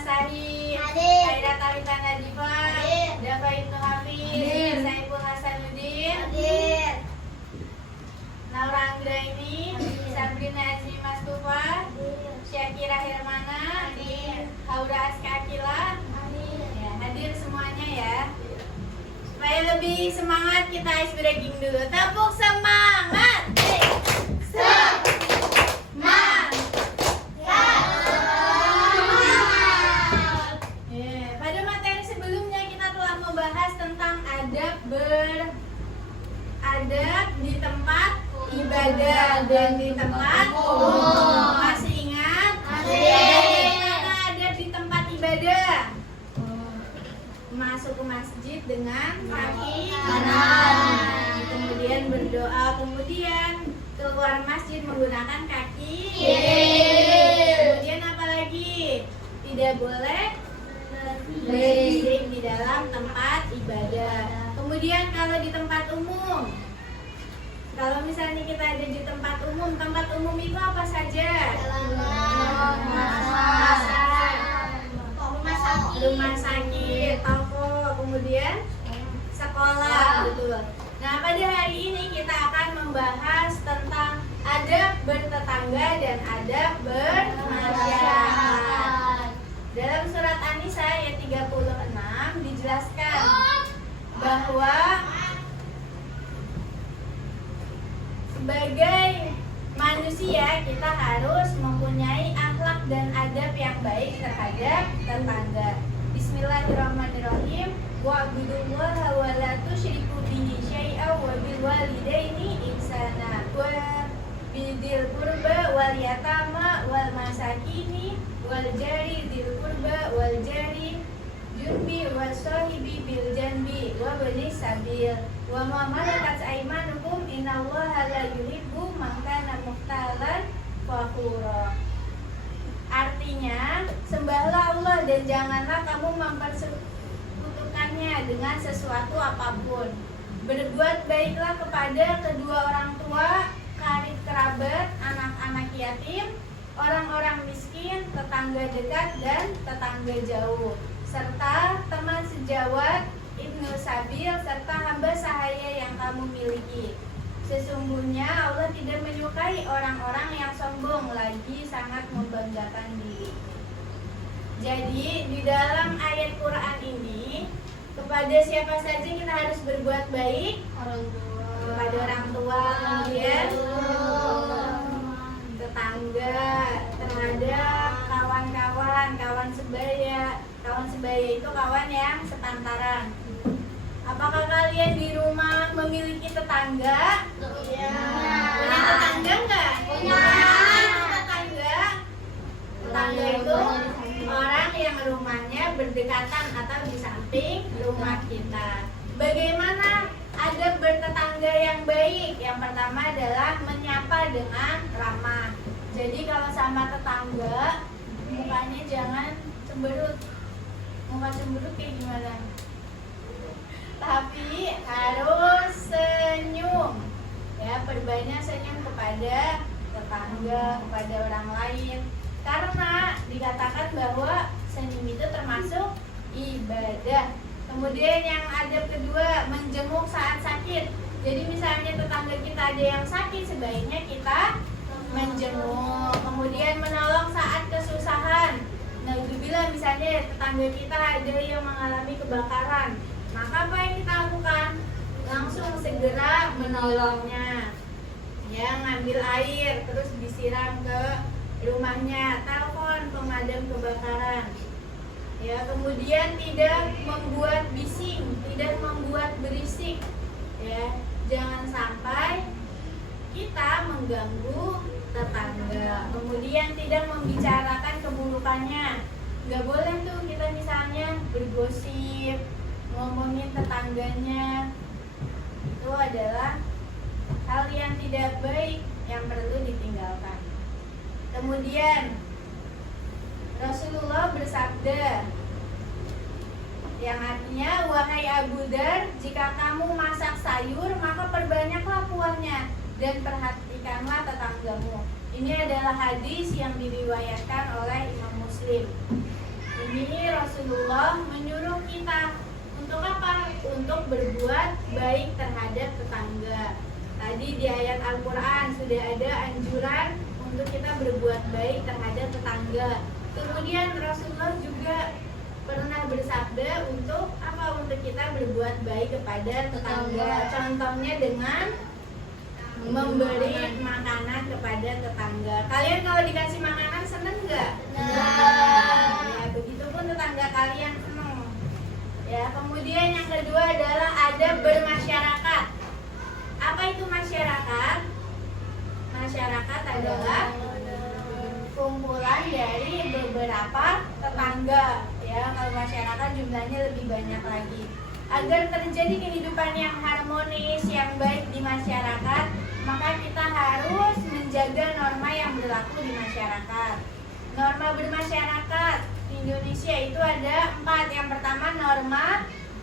Sahih, Hadir. Khairat Arifah Nadifa, Hadir. Dafa Ibnu Hafiz, Hadir. Saiful Hasanuddin, Hadir. Naura Anggraini, Sabrina Azri Mastufa, Syakira Hermana, Hadir. Haura Askakila. Hadir. Ya, hadir semuanya ya. Supaya lebih semangat kita ice breaking dulu. Tepuk semangat. Pada materi sebelumnya kita telah membahas tentang adab di tempat ibadah dan di tempat umum. Masih ingat? Bagaimana adab di tempat ibadah? Masuk ke masjid dengan kaki kanan, kemudian berdoa, kemudian keluar masjid menggunakan kaki kiri. Kemudian apa lagi? Tidak boleh berisik di dalam tempat ibadah. Kemudian kalau di tempat umum, kalau misalnya kita ada di tempat umum itu apa saja? Rumah sakit, toko, kemudian sekolah, betul. Nah, pada hari ini kita akan membahas tentang adab bertetangga dan adab bermasyarakat. Dalam surat An-Nisa ayat 36 dijelaskan bahwa sebagai manusia kita harus mempunyai akhlak dan adab yang baik terhadap tetangga. Bismillahirrahmanirrahim. Wa'budullaha wa la tusyriku bihi syai'an wa bil walidaini ihsana wa bidil qurba wal yatama wal masakini wal jari dzil qurba wal jari junbi was sahibi bil janbi wa bani sabil wa ma malakat aymanukum innallaha la yuhibbu man kana mukhtalan fakhura. Artinya, sembahlah Allah dan janganlah kamu mempersekutukannya dengan sesuatu apapun. Berbuat baiklah kepada kedua orang tua, karib kerabat, anak-anak yatim, orang-orang miskin, tetangga dekat dan tetangga jauh, serta teman sejawat, ibnu sabil, serta hamba sahaya yang kamu miliki. Sesungguhnya Allah tidak menyukai orang-orang yang sombong lagi sangat membanggakan diri. Jadi di dalam ayat Quran ini, kepada siapa saja kita harus berbuat baik? Kepada orang tua, kemudian tetangga, terhadap kawan-kawan, kawan sebaya. Kawan sebaya itu kawan yang sepantaran. Apakah kalian di rumah memiliki tetangga? Iya. Punya tetangga enggak? Punya. Tetangga. Tetangga itu orang yang rumahnya berdekatan atau di samping rumah kita. Bagaimana adab bertetangga yang baik? Yang pertama adalah menyapa dengan ramah. Jadi kalau sama tetangga, mukanya jangan cemberut. Muka cemberut kayak gimana? Tapi harus senyum, ya, perbanyak senyum kepada tetangga, kepada orang lain, karena dikatakan bahwa senyum itu termasuk ibadah. Kemudian yang adab kedua, menjenguk saat sakit. Jadi misalnya tetangga kita ada yang sakit, sebaiknya kita menjenguk. Kemudian menolong saat kesusahan. Nah, bila misalnya tetangga kita ada yang mengalami kebakaran, maka apa yang kita lakukan? Langsung segera menolongnya. Ya, ngambil air terus disiram ke rumahnya, telepon pemadam kebakaran. Ya, kemudian tidak membuat bising, tidak membuat berisik. Ya, jangan sampai kita mengganggu tetangga. Kemudian tidak membicarakan keburukannya. Nggak boleh tuh kita misalnya bergosip, ngomongin tetangganya. Itu adalah hal yang tidak baik yang perlu ditinggalkan. Kemudian Rasulullah bersabda yang artinya, wahai Abu Dar, jika kamu masak sayur maka perbanyaklah kuahnya dan perhatikanlah tetanggamu. Ini adalah hadis yang diriwayatkan oleh Imam Muslim. Ini Rasulullah menyuruh kita untuk apa? Untuk berbuat baik terhadap tetangga. Tadi di ayat Al-Quran sudah ada anjuran untuk kita berbuat baik terhadap tetangga. Kemudian Rasulullah juga pernah bersabda untuk apa? Untuk kita berbuat baik kepada tetangga. Contohnya dengan memberi makanan kepada tetangga. Kalian kalau dikasih makanan seneng nggak? Ya, begitupun tetangga kalian seneng. Ya, kemudian yang kedua adalah adab bermasyarakat. Apa itu masyarakat? Masyarakat adalah kumpulan dari beberapa tetangga. Ya, kalau masyarakat jumlahnya lebih banyak lagi. Agar terjadi kehidupan yang harmonis, yang baik di masyarakat, maka kita harus menjaga norma yang berlaku di masyarakat. Norma bermasyarakat di Indonesia itu ada 4. Yang pertama norma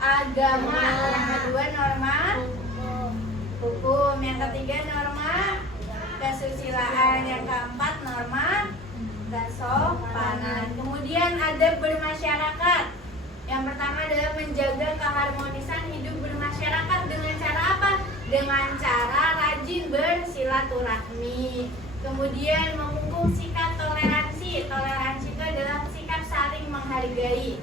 agama, yang kedua norma hukum, yang ketiga norma kesusilaan, yang keempat norma kesopanan. Kemudian adab bermasyarakat. Yang pertama adalah menjaga keharmonisan hidup bermasyarakat dengan cara apa? Dengan cara rajin bersilaturahmi. Kemudian memupuk sikap toleransi. Toleransi itu adalah sikap saling menghargai.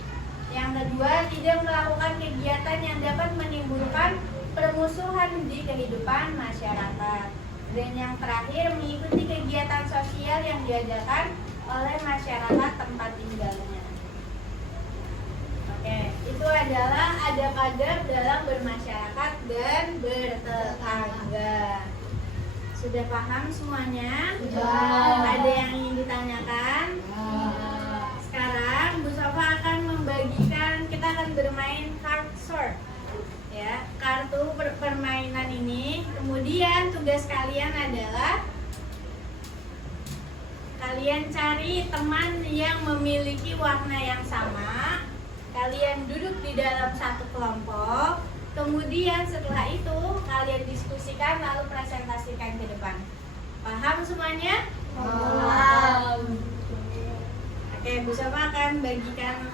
Yang kedua, tidak melakukan kegiatan yang dapat menimbulkan permusuhan di kehidupan masyarakat. Dan yang terakhir, mengikuti kegiatan sosial yang diadakan oleh masyarakat tempat tinggalnya. Oke, itu adalah adab-adab dalam bermasyarakat dan bertetangga. Sudah paham semuanya? Ada yang ingin ditanyakan? Sekarang Bu Sofa akan membagikan, kita akan bermain card sort. Ya, kartu permainan ini. Kemudian tugas kalian adalah kalian cari teman yang memiliki warna yang sama. Kalian duduk di dalam satu kelompok. Kemudian setelah itu kalian diskusikan lalu presentasikan ke depan. Paham semuanya? Paham. Oke, Bu Sofa akan bagikan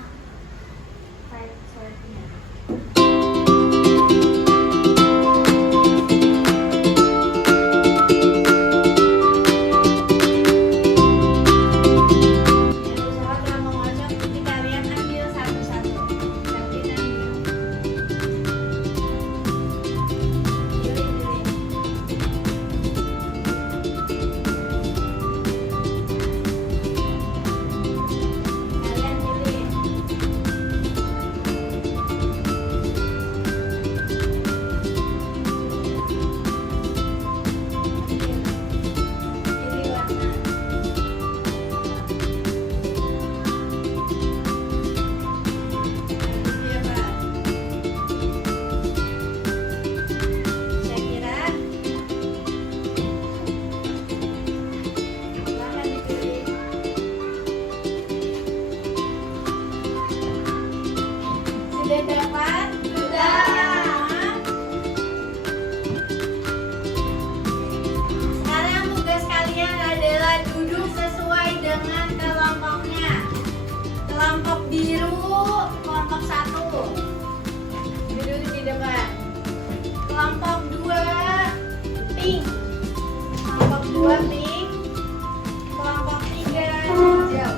card sortnya. Sudah dapat? Sekarang tugas kalian adalah duduk sesuai dengan kelompoknya. Kelompok biru, kelompok 1 duduk di depan. Kelompok 2 pink. Kelompok 2 pink. Kelompok 3 hijau.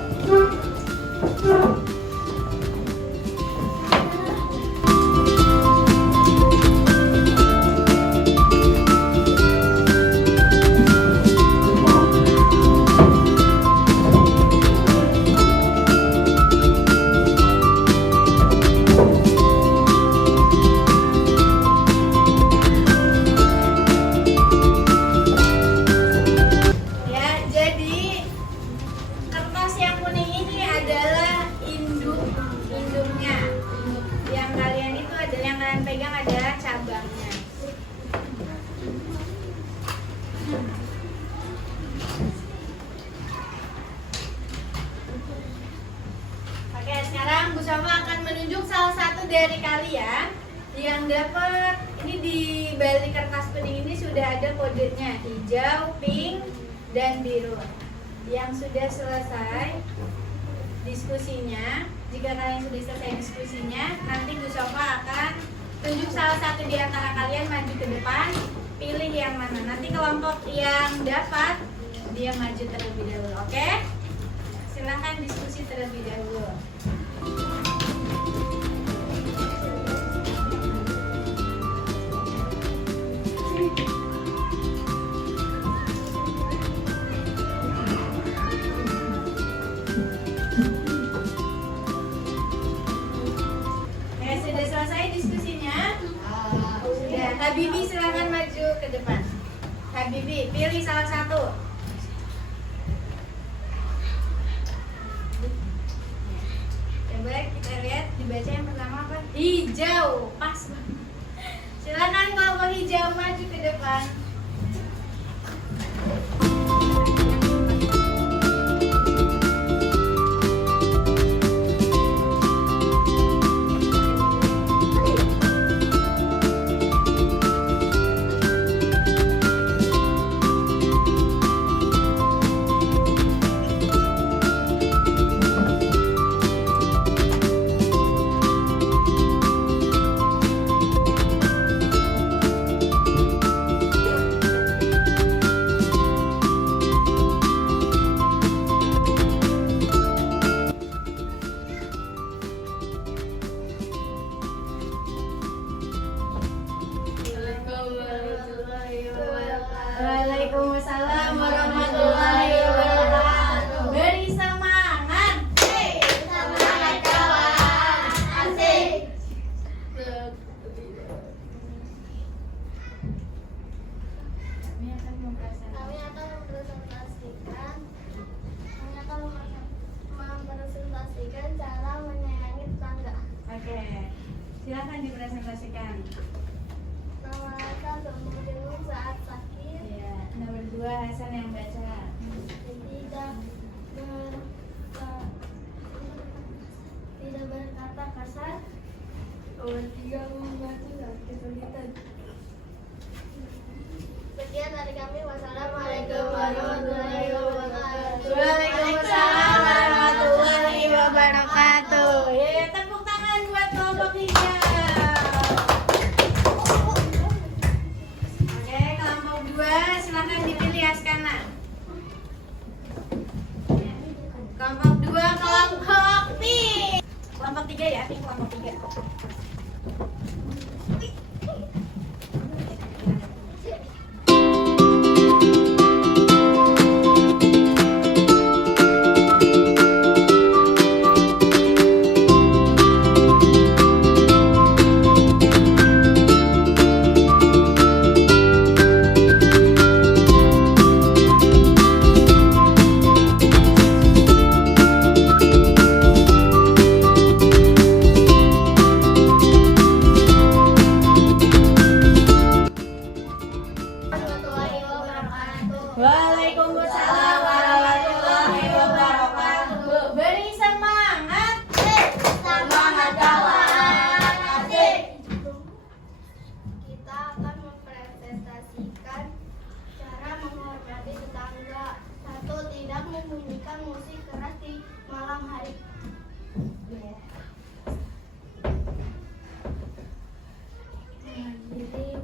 Pegang adalah cabangnya. Oke, sekarang Bu Sofa akan menunjuk salah satu dari kalian yang dapat. Ini di balik kertas kuning ini sudah ada kodenya, hijau, pink, dan biru. Yang sudah selesai diskusinya. Jika kalian sudah selesai diskusinya, nanti Bu Sofa akan tunjuk salah satu di antara kalian maju ke depan, pilih yang mana. Nanti kelompok yang dapat dia maju terlebih dahulu, oke? Silahkan diskusi terlebih dahulu. Ya, sudah selesai diskusinya? Sudah. Habibi silahkan maju ke depan. Habibi, pilih salah satu. Coba kita lihat, dibaca yang pertama apa? Hijau, pas. Silakan kelompok hijau maju ke depan. Waalaikumsalam warahmatullahi wabarakatuh. Beri semangat. Hey, Semangat kawan, asik. Kami akan Kami akan mempresentasikan cara menyayangi tetangga. Oke, silakan dipresentasikan. Mereka bermujung saat sakit, Ya, nomor 2 Hasan yang baca. tidak berkata kasar. Nomor 3 membantu saat kesulitan. Sekian dari kami. Wassalamualaikum warahmatullahi wabarakatuh. Waalaikumsalam warahmatullahi wabarakatuh. Ya, tepuk tangan buat kelompok hijau. Oke, kelompok 2 silakan dipilih Askana. Kelompok 2 kelompok pink. Kelompok 3 ya, pink kelompok 3. Warahmatullahi wabarakatuh. Waalaikumsalam warahmatullahi wabarakatuh. Beri semangat. Semangat kawan, asik. Kita akan mempresentasikan cara menghormati tetangga. 1. Tidak membunyikan musik keras di malam hari. Menghadiri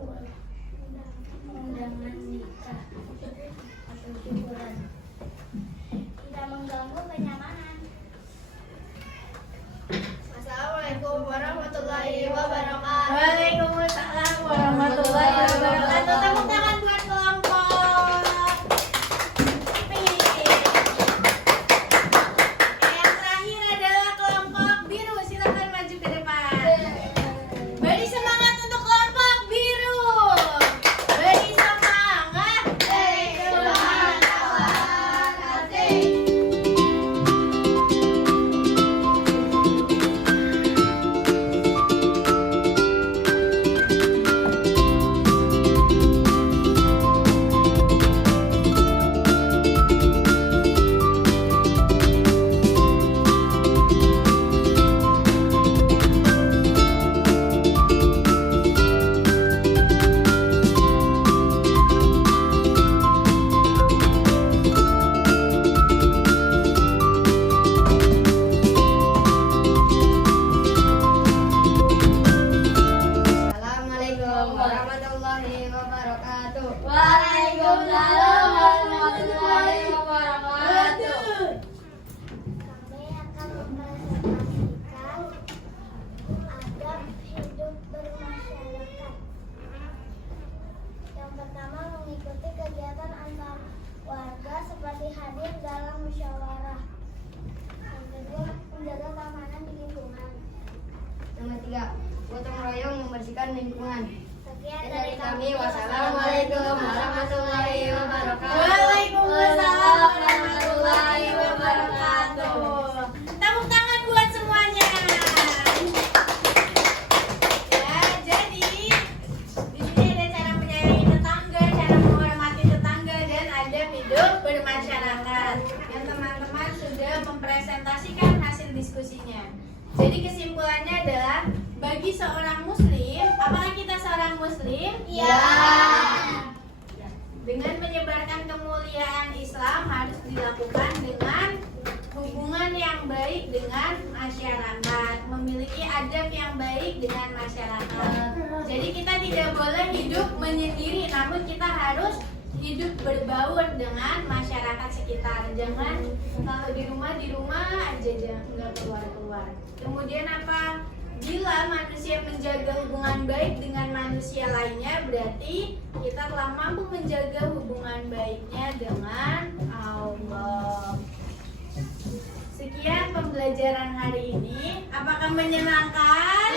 undangan nikah atau syukuran. Tidak mengganggu kenyamanan. Assalamualaikum warahmatullahi wabarakatuh. Waalaikumsalam warahmatullahi wabarakatuh. Tepuk tangan buat kelompok pink. Yang terakhir adalah kelompok biru. Silakan maju ke depan. Beri semangat untuk kelompok biru. Beri semangat. Semangat kawan, asik. kebersihan lingkungan. Sekian dari kami. Wassalamualaikum warahmatullahi wabarakatuh. Waalaikumsalam warahmatullahi wabarakatuh. Tepuk tangan buat semuanya. Ya, jadi di sini ada cara menyayangi tetangga, cara menghormati tetangga, dan ada hidup bermasyarakat. Yang teman-teman sudah mempresentasikan hasil diskusinya. Jadi kesimpulannya adalah bagi seorang muslim, apakah kita seorang muslim? Ya. Dengan menyebarkan kemuliaan Islam harus dilakukan dengan hubungan yang baik dengan masyarakat, memiliki adab yang baik dengan masyarakat. Jadi kita tidak boleh hidup menyendiri, namun kita harus hidup berbaur dengan masyarakat sekitar. Jangan kalau di rumah aja, nggak keluar-keluar. Kemudian apa? Bila manusia menjaga hubungan baik dengan manusia lainnya, berarti kita telah mampu menjaga hubungan baiknya dengan Allah. Sekian pembelajaran hari ini. Apakah menyenangkan?